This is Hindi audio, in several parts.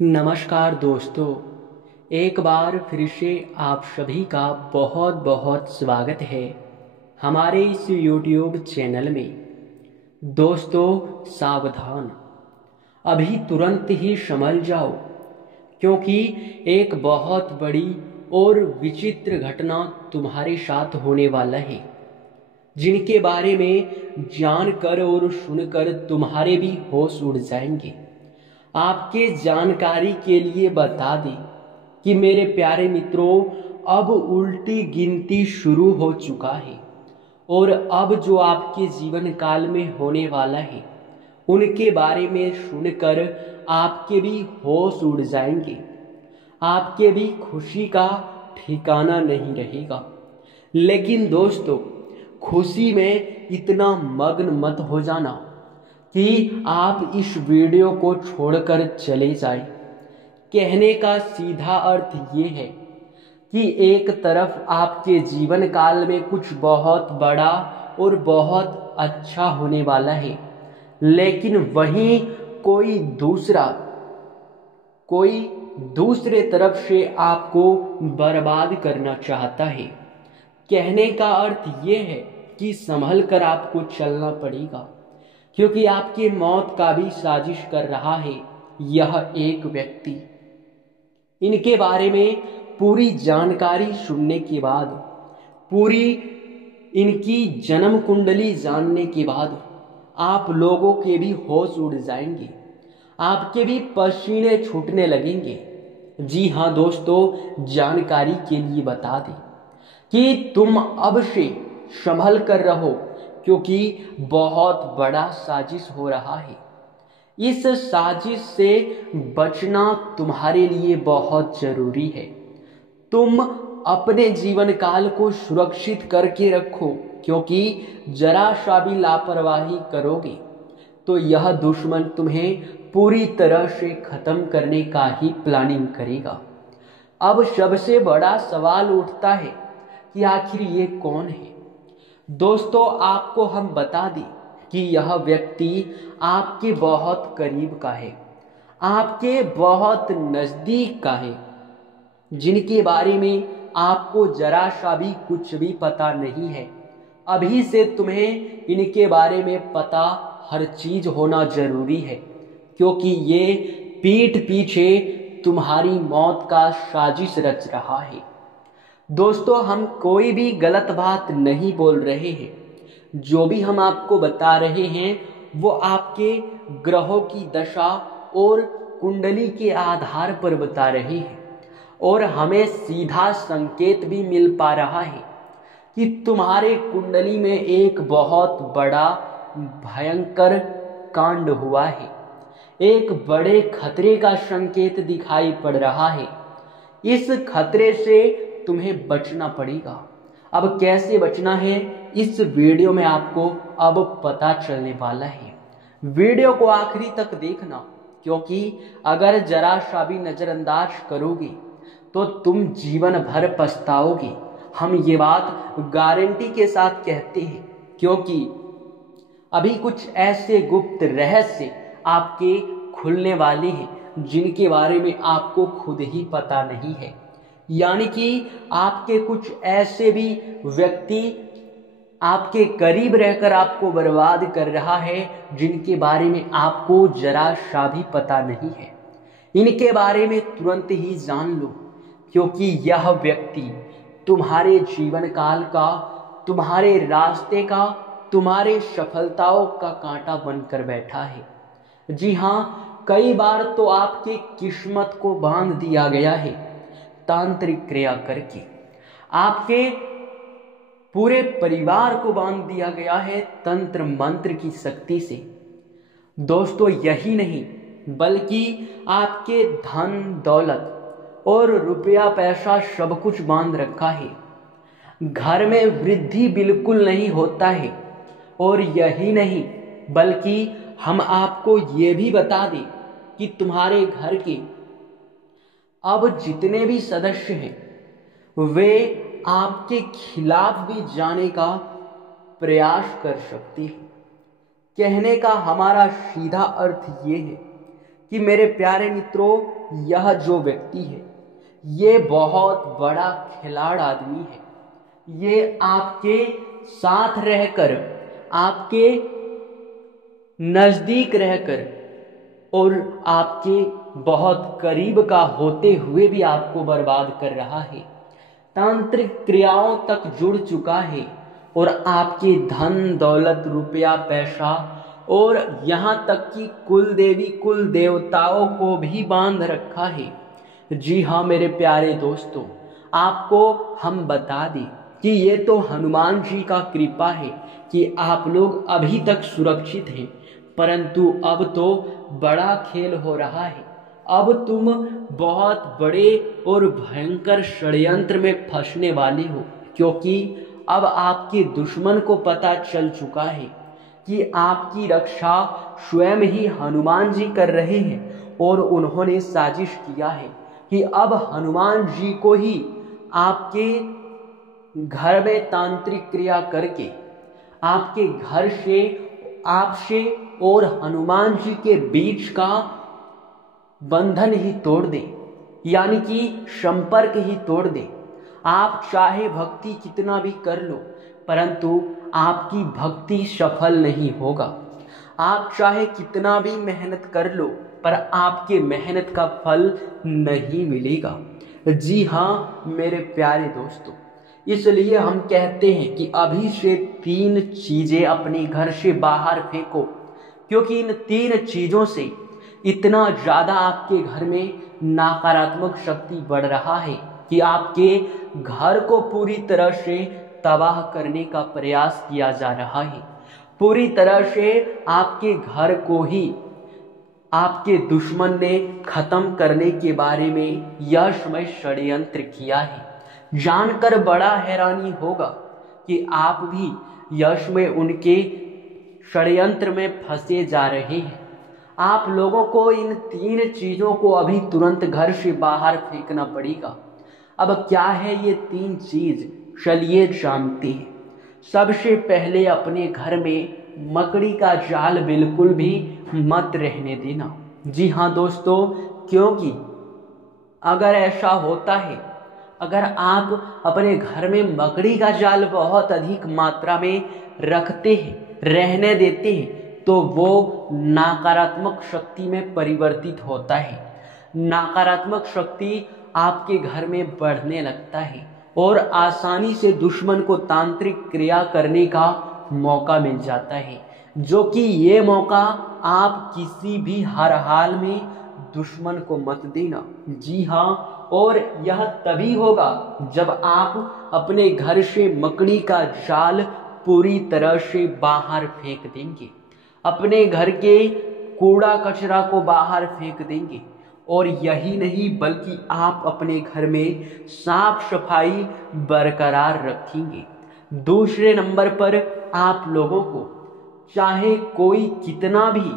नमस्कार दोस्तों। एक बार फिर से आप सभी का बहुत बहुत स्वागत है हमारे इस YouTube चैनल में। दोस्तों सावधान, अभी तुरंत ही संभल जाओ, क्योंकि एक बहुत बड़ी और विचित्र घटना तुम्हारे साथ होने वाला है, जिनके बारे में जानकर और सुनकर तुम्हारे भी होश उड़ जाएंगे। आपके जानकारी के लिए बता दें कि मेरे प्यारे मित्रों, अब उल्टी गिनती शुरू हो चुका है और अब जो आपके जीवन काल में होने वाला है उनके बारे में सुनकर आपके भी होश उड़ जाएंगे। आपके भी खुशी का ठिकाना नहीं रहेगा। लेकिन दोस्तों, खुशी में इतना मग्न मत हो जाना कि आप इस वीडियो को छोड़कर चले जाएं। कहने का सीधा अर्थ ये है कि एक तरफ आपके जीवन काल में कुछ बहुत बड़ा और बहुत अच्छा होने वाला है, लेकिन वहीं कोई दूसरे तरफ से आपको बर्बाद करना चाहता है। कहने का अर्थ ये है कि संभल कर आपको चलना पड़ेगा, क्योंकि आपकी मौत का भी साजिश कर रहा है यह एक व्यक्ति। इनके बारे में पूरी जानकारी सुनने के बाद, पूरी इनकी जन्म कुंडली जानने के बाद आप लोगों के भी होश उड़ जाएंगे, आपके भी पसीने छूटने लगेंगे। जी हाँ दोस्तों, जानकारी के लिए बता दें कि तुम अब से संभल कर रहो, क्योंकि बहुत बड़ा साजिश हो रहा है। इस साजिश से बचना तुम्हारे लिए बहुत जरूरी है। तुम अपने जीवन काल को सुरक्षित करके रखो, क्योंकि जरा सा भी लापरवाही करोगे तो यह दुश्मन तुम्हें पूरी तरह से खत्म करने का ही प्लानिंग करेगा। अब सबसे बड़ा सवाल उठता है कि आखिर ये कौन है। दोस्तों, आपको हम बता दें कि यह व्यक्ति आपके बहुत करीब का है, आपके बहुत नजदीक का है, जिनके बारे में आपको जरा सा भी कुछ भी पता नहीं है। अभी से तुम्हें इनके बारे में पता हर चीज होना जरूरी है, क्योंकि ये पीठ पीछे तुम्हारी मौत का साजिश रच रहा है। दोस्तों, हम कोई भी गलत बात नहीं बोल रहे हैं। जो भी हम आपको बता रहे हैं वो आपके ग्रहों की दशा और कुंडली के आधार पर बता रहे हैं, और हमें सीधा संकेत भी मिल पा रहा है कि तुम्हारे कुंडली में एक बहुत बड़ा भयंकर कांड हुआ है। एक बड़े खतरे का संकेत दिखाई पड़ रहा है। इस खतरे से तुम्हें बचना पड़ेगा। अब कैसे बचना है, इस वीडियो में आपको अब पता चलने वाला है। वीडियो को आखिरी तक देखना, क्योंकि अगर जरा सा भी नजरअंदाज करोगे तो तुम जीवन भर पछताओगे। हम ये बात गारंटी के साथ कहते हैं, क्योंकि अभी कुछ ऐसे गुप्त रहस्य आपके खुलने वाले हैं जिनके बारे में आपको खुद ही पता नहीं है। यानी कि आपके कुछ ऐसे भी व्यक्ति आपके करीब रहकर आपको बर्बाद कर रहा है, जिनके बारे में आपको जरा सा भी पता नहीं है। इनके बारे में तुरंत ही जान लो, क्योंकि यह व्यक्ति तुम्हारे जीवन काल का, तुम्हारे रास्ते का, तुम्हारे सफलताओं का कांटा बनकर बैठा है। जी हाँ, कई बार तो आपके किस्मत को बांध दिया गया है तांत्रिक क्रिया करके। आपके पूरे परिवार को बांध दिया गया है तंत्र मंत्र की शक्ति से। दोस्तों, यही नहीं बल्कि आपके धन दौलत और रुपया पैसा सब कुछ बांध रखा है। घर में वृद्धि बिल्कुल नहीं होता है। और यही नहीं बल्कि हम आपको ये भी बता दें कि तुम्हारे घर के अब जितने भी सदस्य हैं वे आपके खिलाफ भी जाने का प्रयास कर सकते हैं। कहने का हमारा सीधा अर्थ ये है कि मेरे प्यारे मित्रों, यह जो व्यक्ति है ये बहुत बड़ा खिलाड़ आदमी है। ये आपके साथ रहकर, आपके नजदीक रहकर और आपके बहुत करीब का होते हुए भी आपको बर्बाद कर रहा है। तांत्रिक क्रियाओं तक जुड़ चुका है और आपके धन दौलत रुपया पैसा और यहाँ तक कि कुल देवी कुल देवताओं को भी बांध रखा है। जी हाँ मेरे प्यारे दोस्तों, आपको हम बता दें कि ये तो हनुमान जी का कृपा है कि आप लोग अभी तक सुरक्षित हैं, परंतु अब तो बड़ा खेल हो रहा है। अब तुम बहुत बड़े और भयंकर षड्यंत्र में फंसने वाले हो, क्योंकि अब आपके दुश्मन को पता चल चुका है कि आपकी रक्षा स्वयं ही हनुमान जी कर रहे हैं और उन्होंने साजिश किया है कि अब हनुमान जी को ही आपके घर में तांत्रिक क्रिया करके आपके घर से, आपसे और हनुमान जी के बीच का बंधन ही तोड़ दे, यानी कि संपर्क ही तोड़ दे। आप चाहे भक्ति कितना भी कर लो, परंतु आपकी भक्ति सफल नहीं होगा। आप चाहे कितना भी मेहनत कर लो, पर आपके मेहनत का फल नहीं मिलेगा। जी हाँ मेरे प्यारे दोस्तों, इसलिए हम कहते हैं कि अभी से 3 चीजें अपने घर से बाहर फेंको, क्योंकि इन 3 चीजों से इतना ज्यादा आपके घर में नकारात्मक शक्ति बढ़ रहा है कि आपके घर को पूरी तरह से तबाह करने का प्रयास किया जा रहा है। पूरी तरह से आपके घर को ही आपके दुश्मन ने खत्म करने के बारे में यह समय षड्यंत्र किया है। जानकर बड़ा हैरानी होगा कि आप भी यश में उनके षड्यंत्र में फंसे जा रहे हैं। आप लोगों को इन 3 चीजों को अभी तुरंत घर से बाहर फेंकना पड़ेगा। अब क्या है ये 3 चीज, चलिए जानते हैं। सबसे पहले अपने घर में मकड़ी का जाल बिल्कुल भी मत रहने देना। जी हाँ दोस्तों, क्योंकि अगर ऐसा होता है, अगर आप अपने घर में मकड़ी का जाल बहुत अधिक मात्रा में रखते हैं, रहने देते हैं, तो वो नकारात्मक शक्ति में परिवर्तित होता है। नकारात्मक शक्ति आपके घर में बढ़ने लगता है और आसानी से दुश्मन को तांत्रिक क्रिया करने का मौका मिल जाता है, जो कि ये मौका आप किसी भी हर हाल में दुश्मन को मत देना। जी हाँ, और यह तभी होगा जब आप अपने घर से मकड़ी का जाल पूरी तरह से बाहर फेंक देंगे, अपने घर के कूड़ा कचरा को बाहर फेंक देंगे, और यही नहीं बल्कि आप अपने घर में साफ सफाई बरकरार रखेंगे। दूसरे नंबर पर आप लोगों को चाहे कोई कितना भी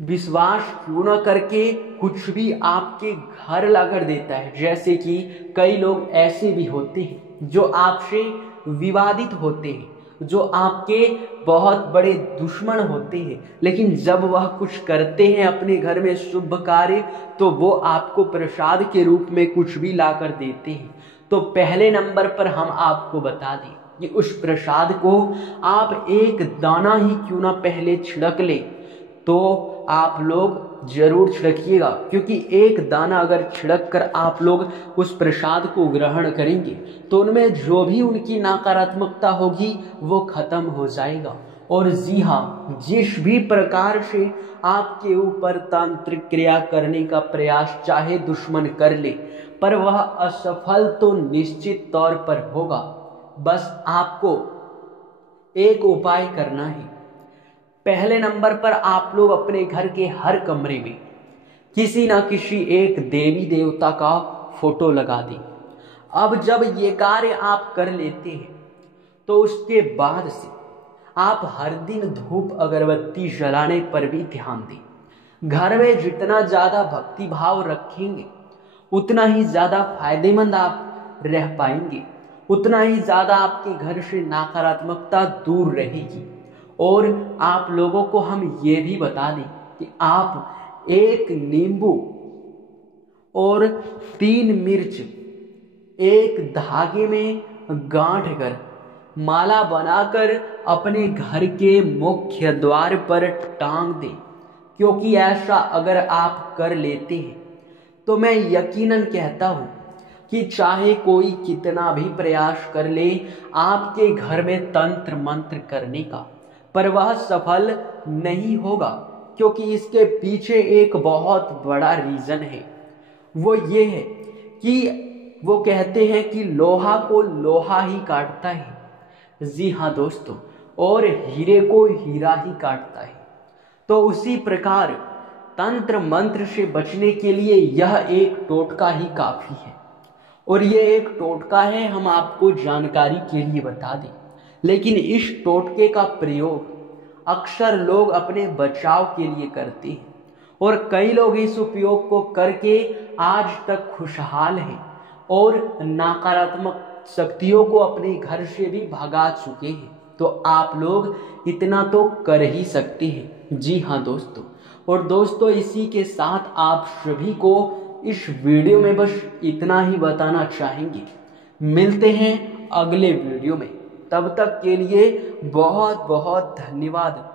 विश्वास क्यों न करके कुछ भी आपके घर ला कर देता है, जैसे कि कई लोग ऐसे भी होते हैं जो आपसे विवादित होते हैं, जो आपके बहुत बड़े दुश्मन होते हैं, लेकिन जब वह कुछ करते हैं अपने घर में शुभ कार्य, तो वो आपको प्रसाद के रूप में कुछ भी ला कर देते हैं। तो पहले नंबर पर हम आपको बता दें कि उस प्रसाद को आप एक दाना ही क्यों ना पहले छिड़क ले, तो आप लोग जरूर छिड़किएगा, क्योंकि एक दाना अगर छिड़क कर आप लोग उस प्रसाद को ग्रहण करेंगे तो उनमें जो भी उनकी नकारात्मकता होगी वो खत्म हो जाएगा। और जी हाँ, जिस भी प्रकार से आपके ऊपर तांत्रिक क्रिया करने का प्रयास चाहे दुश्मन कर ले, पर वह असफल तो निश्चित तौर पर होगा। बस आपको एक उपाय करना है। पहले नंबर पर आप लोग अपने घर के हर कमरे में किसी ना किसी एक देवी देवता का फोटो लगा दें। अब जब ये कार्य आप कर लेते हैं तो उसके बाद से आप हर दिन धूप अगरबत्ती जलाने पर भी ध्यान दें। घर में जितना ज़्यादा भक्ति भाव रखेंगे उतना ही ज़्यादा फायदेमंद आप रह पाएंगे, उतना ही ज़्यादा आपके घर से नकारात्मकता दूर रहेगी और आप लोगों को हम ये भी बता दें कि आप एक नींबू और 3 मिर्च एक धागे में गांठ कर माला बनाकर अपने घर के मुख्य द्वार पर टांग दें, क्योंकि ऐसा अगर आप कर लेते हैं तो मैं यकीनन कहता हूं कि चाहे कोई कितना भी प्रयास कर ले आपके घर में तंत्र मंत्र करने का, पर वह सफल नहीं होगा, क्योंकि इसके पीछे एक बहुत बड़ा रीजन है। वो ये है कि वो कहते हैं कि लोहा को लोहा ही काटता है। जी हाँ दोस्तों, और हीरे को हीरा ही काटता है। तो उसी प्रकार तंत्र मंत्र से बचने के लिए यह एक टोटका ही काफी है। और ये एक टोटका है, हम आपको जानकारी के लिए बता दें, लेकिन इस टोटके का प्रयोग अक्सर लोग अपने बचाव के लिए करते हैं और कई लोग इस उपयोग को करके आज तक खुशहाल हैं और नकारात्मक शक्तियों को अपने घर से भी भगा चुके हैं। तो आप लोग इतना तो कर ही सकते हैं। जी हाँ दोस्तों, और दोस्तों इसी के साथ आप सभी को इस वीडियो में बस इतना ही बताना चाहेंगे। मिलते हैं अगले वीडियो में, तब तक के लिए बहुत बहुत धन्यवाद।